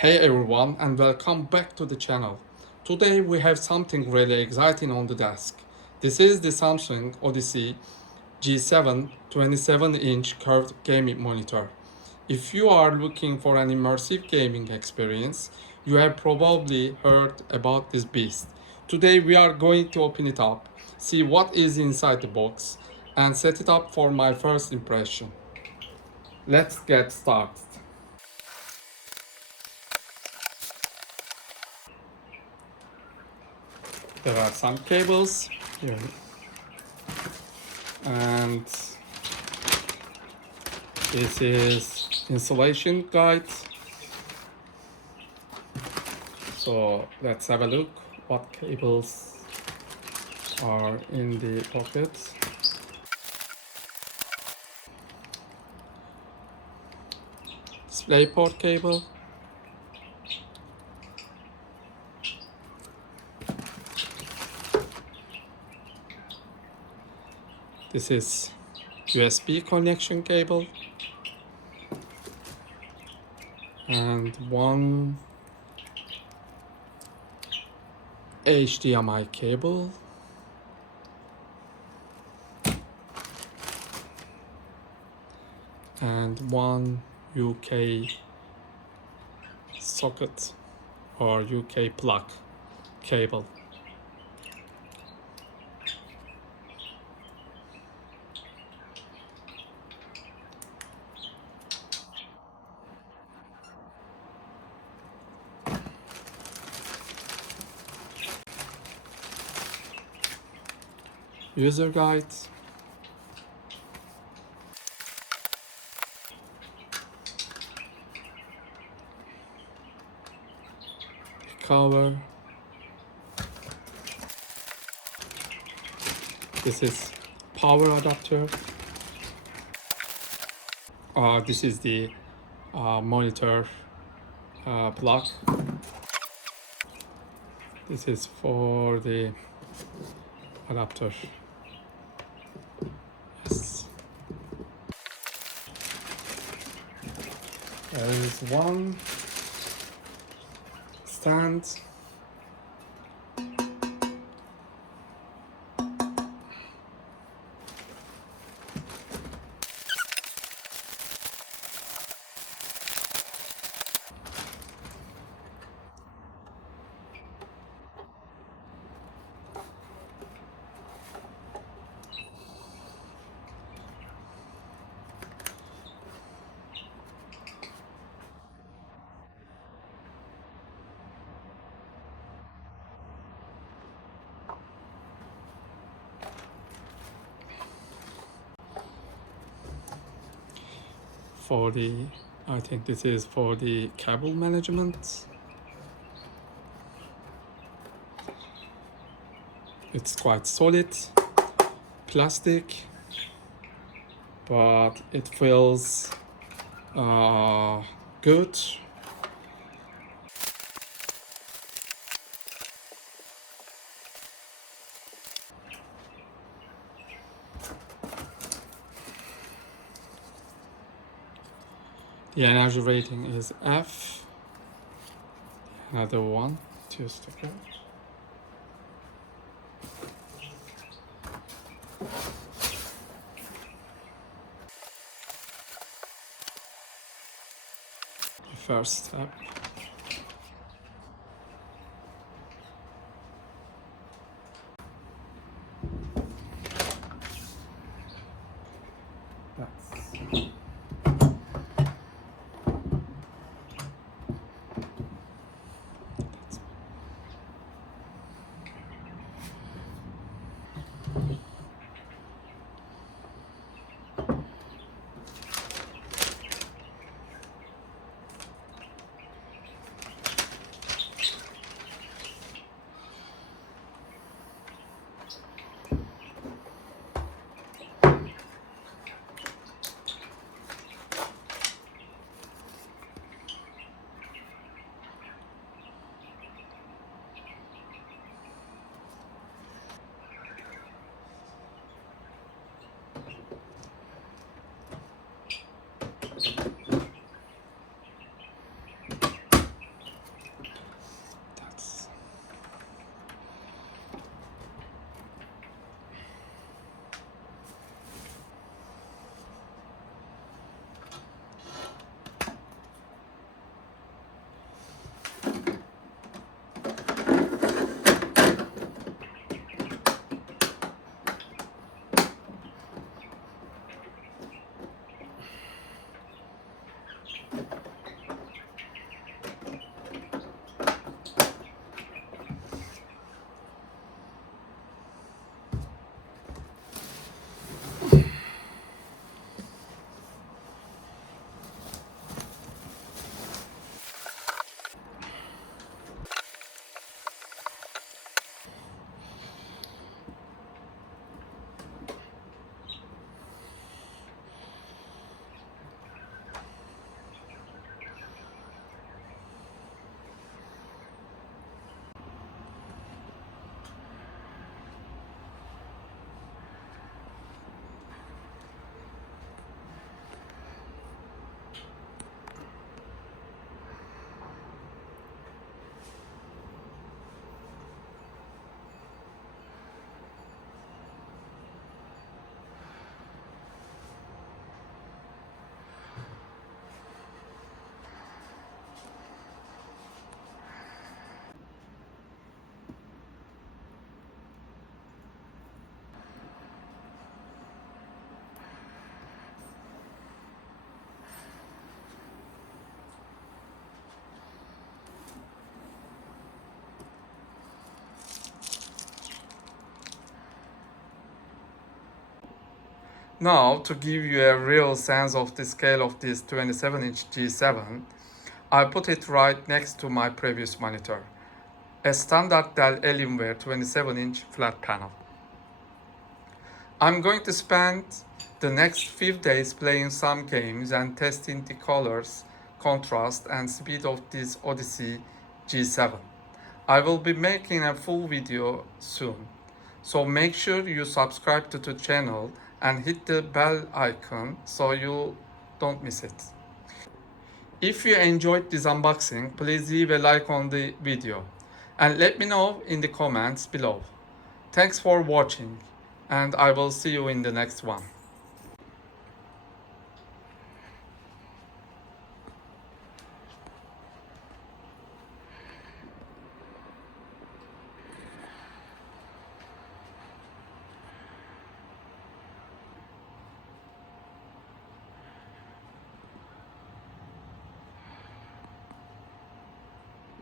Hey everyone, and welcome back to the channel. Today we have something really exciting on the desk. This is the Samsung Odyssey G7 27-inch curved gaming monitor. If you are looking for an immersive gaming experience, you have probably heard about this beast. Today we are going to open it up, see what is inside the box, and set it up for my first impression. Let's get started. There are some cables here, and this is installation guide. So let's have a look what cables are in the pocket. DisplayPort cable. This is USB connection cable. And one HDMI cable. And one UK socket or UK plug cable. User guide, cover. This is power adapter. This is the monitor plug. This is for the adapter. Yes. There is one stand. For the, I think this is for the cable management. It's quite solid plastic, but it feels good. The energy rating is F. Another one, two stickers. First step. That's Now, to give you a real sense of the scale of this 27-inch G7, I put it right next to my previous monitor, a standard Dell Alienware 27-inch flat panel. I'm going to spend the next few days playing some games and testing the colors, contrast, and speed of this Odyssey G7. I will be making a full video soon, so make sure you subscribe to the channel and hit the bell icon so you don't miss it. If you enjoyed this unboxing, please leave a like on the video and let me know in the comments below. Thanks for watching, and I will see you in the next one.